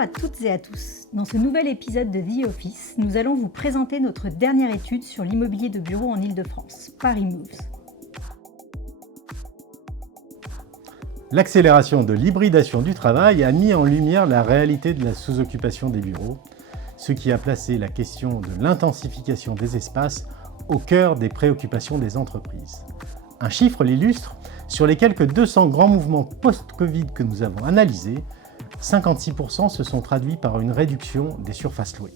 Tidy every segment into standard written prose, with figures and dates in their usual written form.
à toutes et à tous. Dans ce nouvel épisode de The Office, nous allons vous présenter notre dernière étude sur l'immobilier de bureau en Île-de-France, Paris Moves. L'accélération de l'hybridation du travail a mis en lumière la réalité de la sous-occupation des bureaux, ce qui a placé la question de l'intensification des espaces au cœur des préoccupations des entreprises. Un chiffre l'illustre, sur les quelques 200 grands mouvements post-Covid que nous avons analysés, 56% se sont traduits par une réduction des surfaces louées.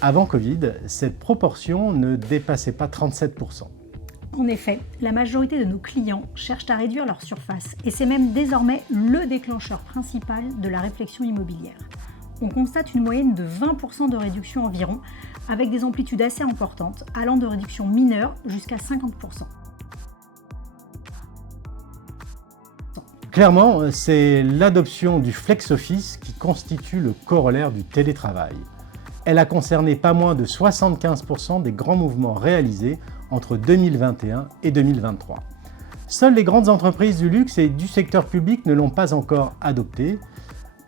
Avant Covid, cette proportion ne dépassait pas 37%. En effet, la majorité de nos clients cherchent à réduire leur surface et c'est même désormais le déclencheur principal de la réflexion immobilière. On constate une moyenne de 20% de réduction environ, avec des amplitudes assez importantes, allant de réduction mineure jusqu'à 50%. Clairement, c'est l'adoption du flex office qui constitue le corollaire du télétravail. Elle a concerné pas moins de 75% des grands mouvements réalisés entre 2021 et 2023. Seules les grandes entreprises du luxe et du secteur public ne l'ont pas encore adopté.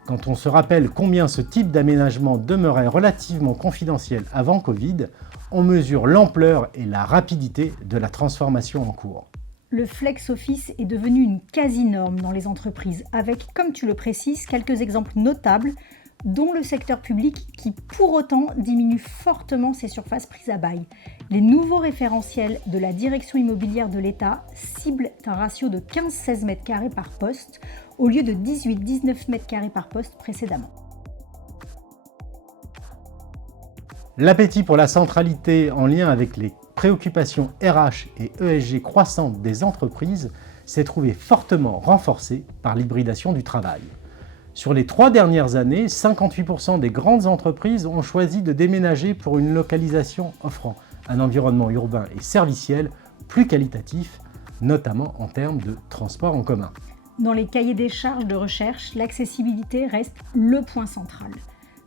Quand on se rappelle combien ce type d'aménagement demeurait relativement confidentiel avant Covid, on mesure l'ampleur et la rapidité de la transformation en cours. Le flex office est devenu une quasi-norme dans les entreprises, avec, comme tu le précises, quelques exemples notables, dont le secteur public qui, pour autant, diminue fortement ses surfaces prises à bail. Les nouveaux référentiels de la direction immobilière de l'État ciblent un ratio de 15-16 m² par poste, au lieu de 18-19 m² par poste précédemment. L'appétit pour la centralité en lien avec les préoccupations RH et ESG croissantes des entreprises s'est trouvé fortement renforcé par l'hybridation du travail. Sur les 3 dernières années, 58% des grandes entreprises ont choisi de déménager pour une localisation offrant un environnement urbain et serviciel plus qualitatif, notamment en termes de transport en commun. Dans les cahiers des charges de recherche, l'accessibilité reste le point central.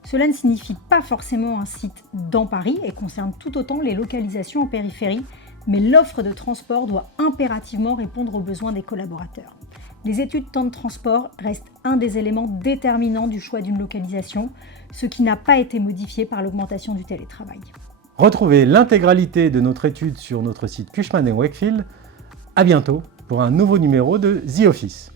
Cela ne signifie pas forcément un site dans Paris et concerne tout autant les localisations en périphérie, mais l'offre de transport doit impérativement répondre aux besoins des collaborateurs. Les études temps de transport restent un des éléments déterminants du choix d'une localisation, ce qui n'a pas été modifié par l'augmentation du télétravail. Retrouvez l'intégralité de notre étude sur notre site Cushman & Wakefield. À bientôt pour un nouveau numéro de The Office.